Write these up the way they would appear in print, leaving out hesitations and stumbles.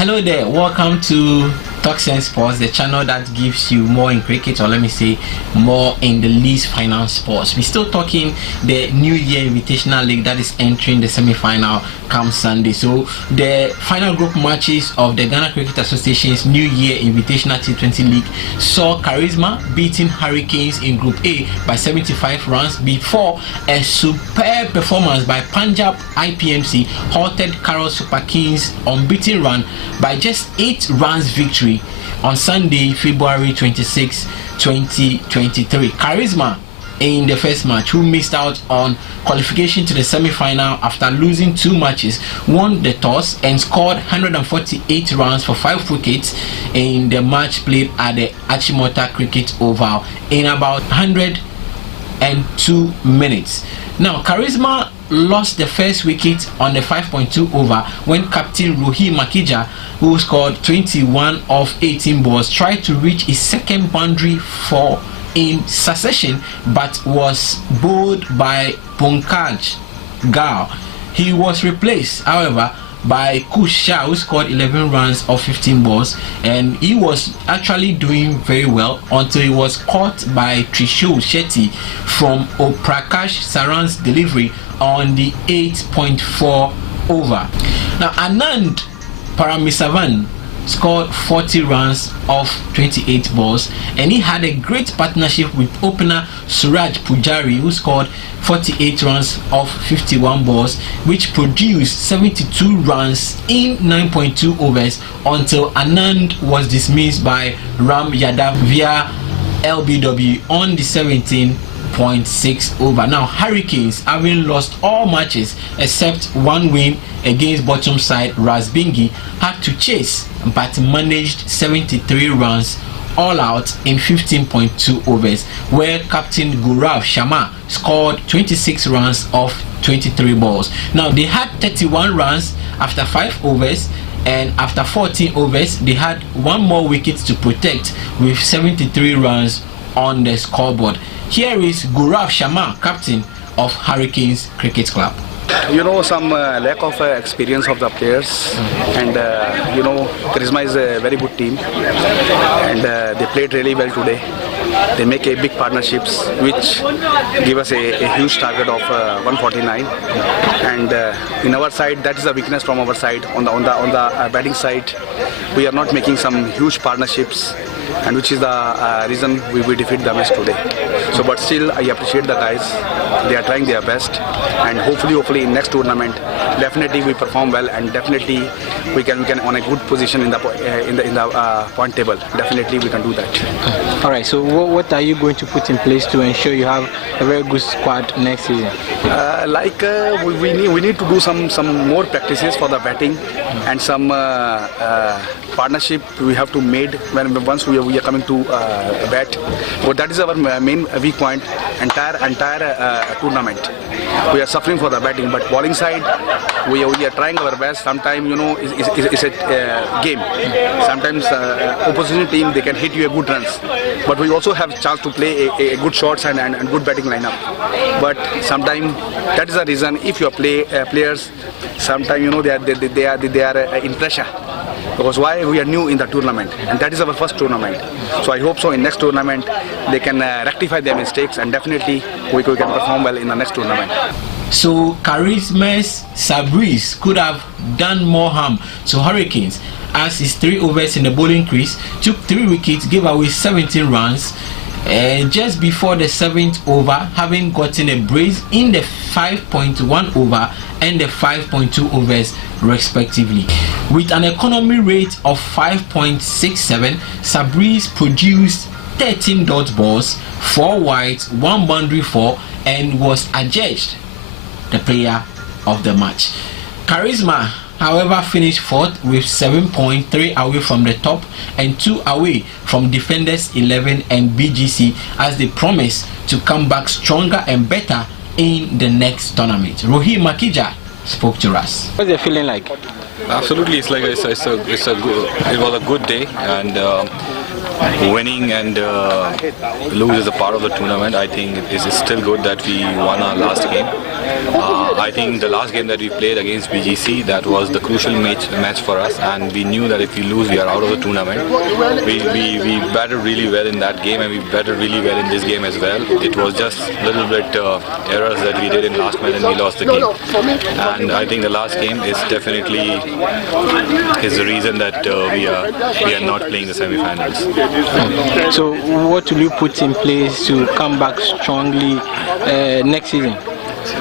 Hello there, welcome to Talk Sense Sports, the channel that gives you more in cricket, or let me say more in the least finance sports. We're still talking the New Year Invitational League that is entering the semi-final come Sunday. So the final group matches of the Ghana Cricket Association's New Year Invitational T20 League saw Karizma beating Hurricanes in Group A by 75 runs before a superb performance by Punjab IPMC halted Carroll Super Kings' unbeaten run by just 8 runs victory on Sunday, February 26, 2023. Karizma in the first match, who missed out on qualification to the semi-final after losing 2 matches, won the toss and scored 148 runs for 5 wickets in the match played at the Achimota Cricket Oval in about 102 minutes. Now, Karizma lost the first wicket on the 5.2 over when captain Rohit Makija, who scored 21 of 18 balls, tried to reach his second boundary for in succession but was bowled by Pankaj Gal. He was replaced, however, by Kush Shah, who scored 11 runs of 15 balls, and he was actually doing very well until he was caught by Trishul Shetty from Oprakash Saran's delivery on the 8.4 over. Now, Anand Paramisavan scored 40 runs off 28 balls, and he had a great partnership with opener Suraj Pujari, who scored 48 runs off 51 balls, which produced 72 runs in 9.2 overs until Anand was dismissed by Ram Yadav via LBW on the 17.6 over. Now, Hurricanes, having lost all matches except one win against bottom side Rasbingi, had to chase but managed 73 runs all out in 15.2 overs, where captain Gaurav Sharma scored 26 runs off 23 balls. Now, they had 31 runs after 5 overs, and after 14 overs they had 1 more wicket to protect with 73 runs on the scoreboard. Here is Gaurav Sharma, captain of Hurricanes Cricket Club. You know, some lack of experience of the players, and you know, Karizma is a very good team, and they played really well today. They make a big partnerships which give us a huge target of 149, and in our side that is a weakness from our side. On the batting side, we are not making some huge partnerships, and which is the reason we defeat the match today. So, but still, I appreciate the guys. They are trying their best, and hopefully in next tournament, definitely we perform well, and definitely we can on a good position in the point table. Definitely we can do that. All right. So, what are you going to put in place to ensure you have a very good squad next season? We need to do some more practices for the batting, and some partnership we have to made once we are coming to bat. But that is our main weak point. Entire tournament we are suffering for the batting, but bowling side we are trying our best. Sometimes, you know, it's a game. Sometimes opposition team, they can hit you a good runs, but we also have chance to play a good shots and good batting lineup. But sometimes that is the reason, if your players, sometimes, you know, they are in pressure. Because why? We are new in the tournament, and that is our first tournament. So I hope so in next tournament they can rectify their mistakes, and definitely we can perform well in the next tournament. So Karizma's Sabris could have done more harm to Hurricanes, as his 3 overs in the bowling crease took 3 wickets, gave away 17 runs, just before the 7th over, having gotten a brace in the 5.1 over and the 5.2 overs respectively. With an economy rate of 5.67, Sabris produced 13 dot balls, 4 wides, 1 boundary 4, and was adjudged the player of the match. Karizma, however, finished 4th with 7.3 away from the top and 2 away from defenders 11 and BGC, as they promise to come back stronger and better in the next tournament. Rohit Makija spoke to us. What's the feeling like? Absolutely, it's like it was a good day, and winning and lose is a part of the tournament. I think it is still good that we won our last game. I think the last game that we played against BGC, that was the crucial match for us, and we knew that if we lose, we are out of the tournament. We batted really well in that game, and we batted really well in this game as well. It was just a little bit errors that we did in last match, and we lost the game. And I think the last game is definitely the reason that we are not playing the semi-finals. So what will you put in place to come back strongly next season?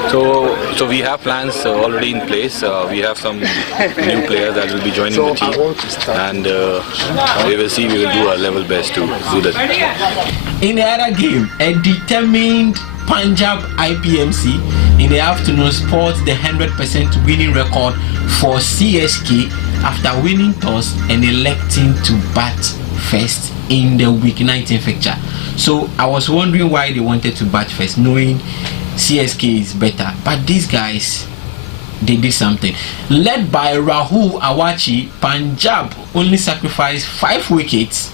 So we have plans already in place. We have some new players that will be joining the team, and we will see. We will do our level best to do that. In the other game, a determined Punjab IPMC in the afternoon sports the 100% winning record for CSK after winning toss and electing to bat first in the week 19 fixture. So I was wondering why they wanted to bat first, knowing CSK is better, but these guys, they did something. Led by Rahul Awachi, Punjab only sacrificed 5 wickets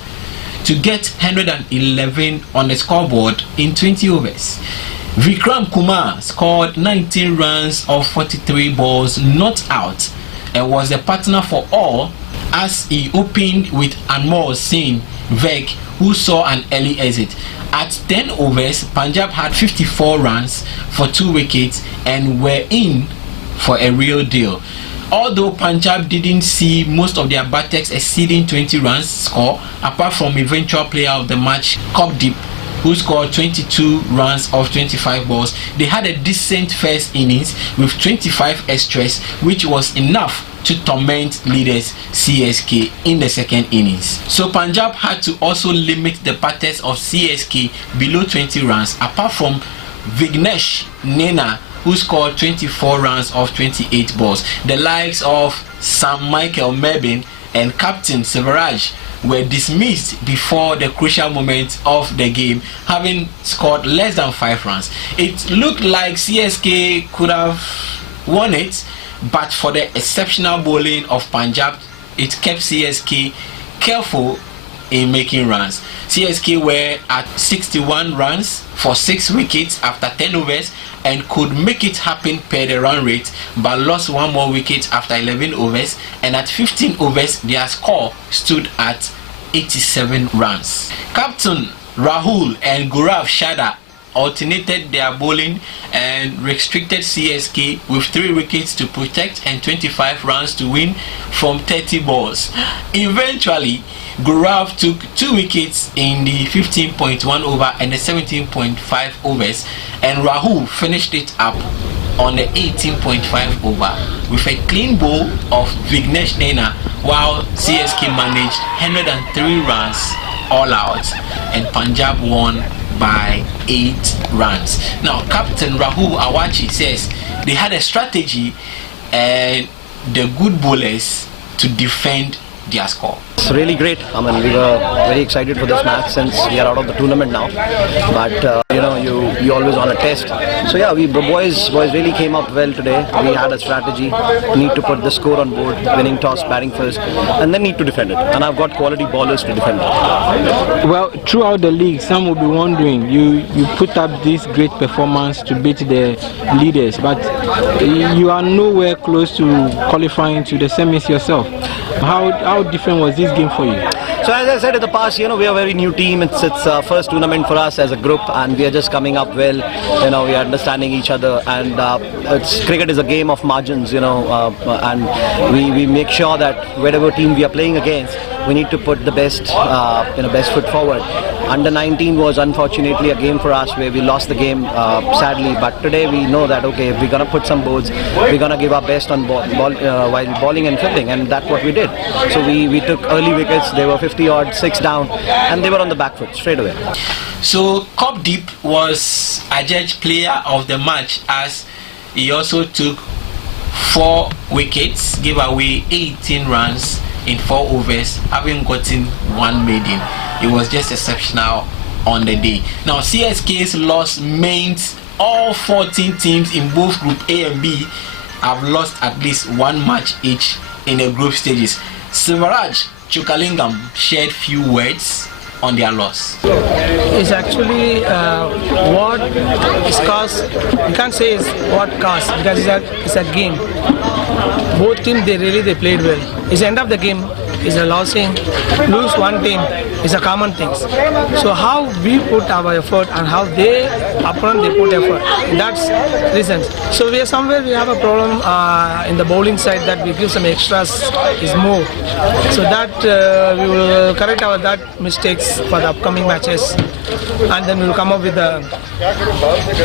to get 111 on the scoreboard in 20 overs. Vikram Kumar scored 19 runs of 43 balls not out and was the partner for all as he opened with Anmol Singh Veg, who saw an early exit. At 10 overs, Punjab had 54 runs for 2 wickets and were in for a real deal. Although Punjab didn't see most of their batters exceeding 20 runs score, apart from eventual player of the match Kopdeep, who scored 22 runs of 25 balls, they had a decent first innings with 25 extras, which was enough to torment leaders CSK in the second innings. So Punjab had to also limit the batters of CSK below 20 runs, apart from Vignesh Nena, who scored 24 runs of 28 balls. The likes of Sam Michael Mebin and Captain Sevaraj were dismissed before the crucial moment of the game, having scored less than 5 runs. It looked like CSK could have won it, but for the exceptional bowling of Punjab, it kept CSK careful in making runs. CSK were at 61 runs for 6 wickets after 10 overs and could make it happen per the run rate, but lost 1 more wicket after 11 overs, and at 15 overs their score stood at 87 runs. Captain Rahul and Gaurav Shada alternated their bowling and restricted CSK with 3 wickets to protect and 25 runs to win from 30 balls. Eventually, Gaurav took 2 wickets in the 15.1 over and the 17.5 overs, and Rahul finished it up on the 18.5 over with a clean bowl of Vignesh Nena, while CSK managed 103 runs all out and Punjab won by 8 runs. Now, Captain Rahul Awachi says they had a strategy and the good bowlers to defend their score. It's really great. I mean, we were very excited for this match since we are out of the tournament now. But you always on a test. So yeah, the boys really came up well today. We had a strategy. Need to put the score on board, winning toss, batting first, and then need to defend it. And I've got quality bowlers to defend it. Well, throughout the league, some will be wondering, you put up this great performance to beat the leaders, but you are nowhere close to qualifying to the semis yourself. How different was this game for you? So as I said in the past, we are a very new team. It's first tournament for us as a group, and we are just coming up well. We are understanding each other, and cricket is a game of margins. And we make sure that whatever team we are playing against, we need to put the best foot forward. Under 19 was unfortunately a game for us where we lost the game sadly, but today we know that okay, if we're gonna put some boards, we're gonna give our best on while bowling and fielding, and that's what we did. So we took early wickets. They were 50 odd, 6 down, and they were on the back foot straight away. So Kopdeep was adjudged player of the match as he also took 4 wickets, gave away 18 runs in 4 overs, having gotten 1 maiden. It was just exceptional on the day. Now CSK's loss means all 14 teams in both Group A and B have lost at least 1 match each in the group stages. Sivaraj Chukalingam shared few words on their loss? It's actually what is caused. You can't say it's what caused because it's a game. Both teams they played well. It's the end of the game. Is a losing, lose one team is a common thing. So how we put our effort and how they put effort. That's reasons. So we have a problem in the bowling side that we give some extras is more. So that we will correct that mistakes for the upcoming matches, and then we will come up with a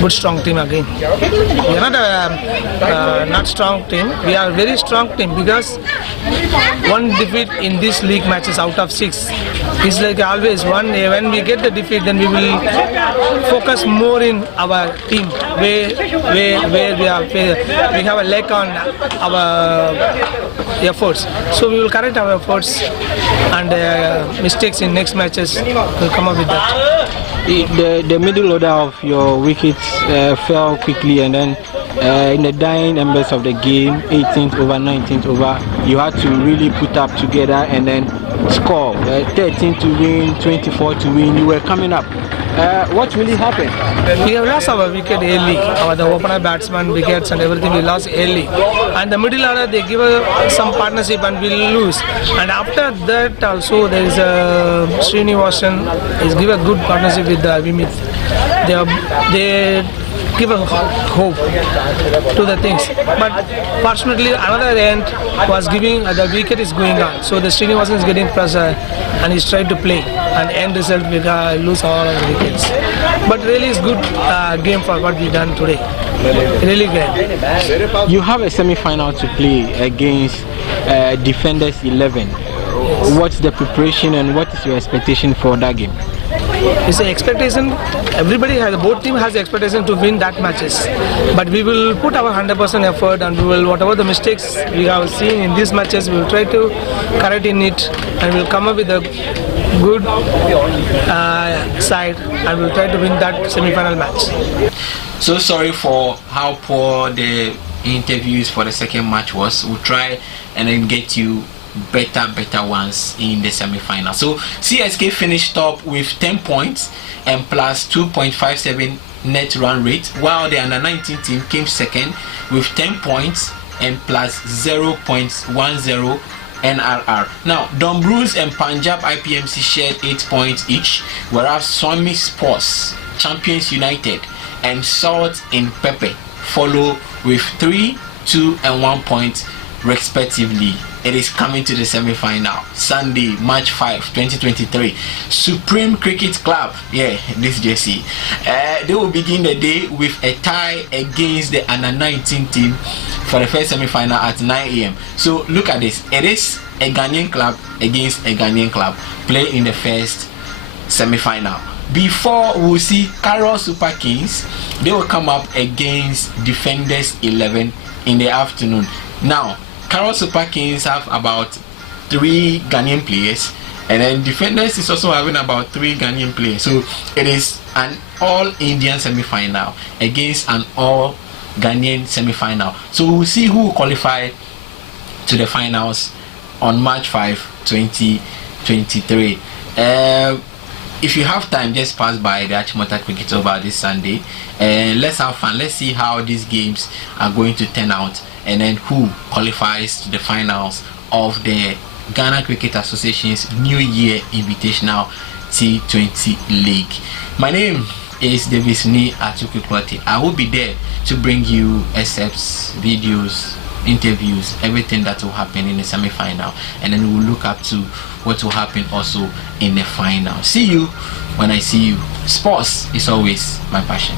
good strong team again. We are not a not strong team. We are a very strong team because one defeat in this league matches out of 6 is like always one. When we get the defeat, then we will focus more in our team where we have a lack on our efforts. So we will correct our efforts and mistakes in next matches. We'll come up with that. The middle order of your wickets fell quickly, and then in the dying embers of the game, 18th over, 19th over, you had to really put up together and then score. 13 to win, 24 to win. You were coming up. What really happened? We have lost our wicket early. The opener batsman wickets and everything we lost early. And the middle order they give us some partnership and we lose. And after that also there is a Srinivasan is give a good partnership with the Vimit. They give a hope to the things. But fortunately another end was giving the wicket is going on. So the Srinivasan is getting pressure and he's trying to play. And end result we lose all our wickets. But really it's good game for what we done today. Really great. You have a semi-final to play against Defenders 11. What's the preparation and what is your expectation for that game? It's an expectation. Both team has the expectation to win that matches. But we will put our 100% effort and we will, whatever the mistakes we have seen in these matches, we will try to correct in it and we will come up with a good side and we will try to win that semi-final match. So sorry for how poor the interviews for the second match was. We'll try and then get you better ones in the semi-final. So CSK finished top with 10 points and plus 2.57 net run rate, while the under-19 team came second with 10 points and plus 0.10 NRR. Now Don Bruce and Punjab IPMC shared 8 points each, whereas Swami Sports, Champions United and Salt in Pepe follow with 3, 2 and 1 point respectively. It is coming to the semi-final Sunday, March 5, 2023. Supreme Cricket Club, this JC, they will begin the day with a tie against the under-19 team for the first semi-final at 9 a.m. So look at this. It is a Ghanaian club against a Ghanaian club play in the first semi-final. Before we'll see Carroll Super Kings, they will come up against Defenders 11 in the afternoon. Now Carroll Super Kings have about 3 Ghanaian players, and then Defenders is also having about 3 Ghanaian players. So it is an all-Indian semi-final against an all-Ghanaian semi-final. So we'll see who will qualify to the finals on March 5, 2023. If you have time, just pass by the Achimota Cricket Oval this Sunday and let's have fun. Let's see how these games are going to turn out and then who qualifies to the finals of the Ghana Cricket Association's New Year Invitational T20 League. My name is Davis Ni Atukukwati. I will be there to bring you excerpts, videos, interviews, everything that will happen in the semi-final, and then we will look up to what will happen also in the final. See you when I see you. Sports is always my passion.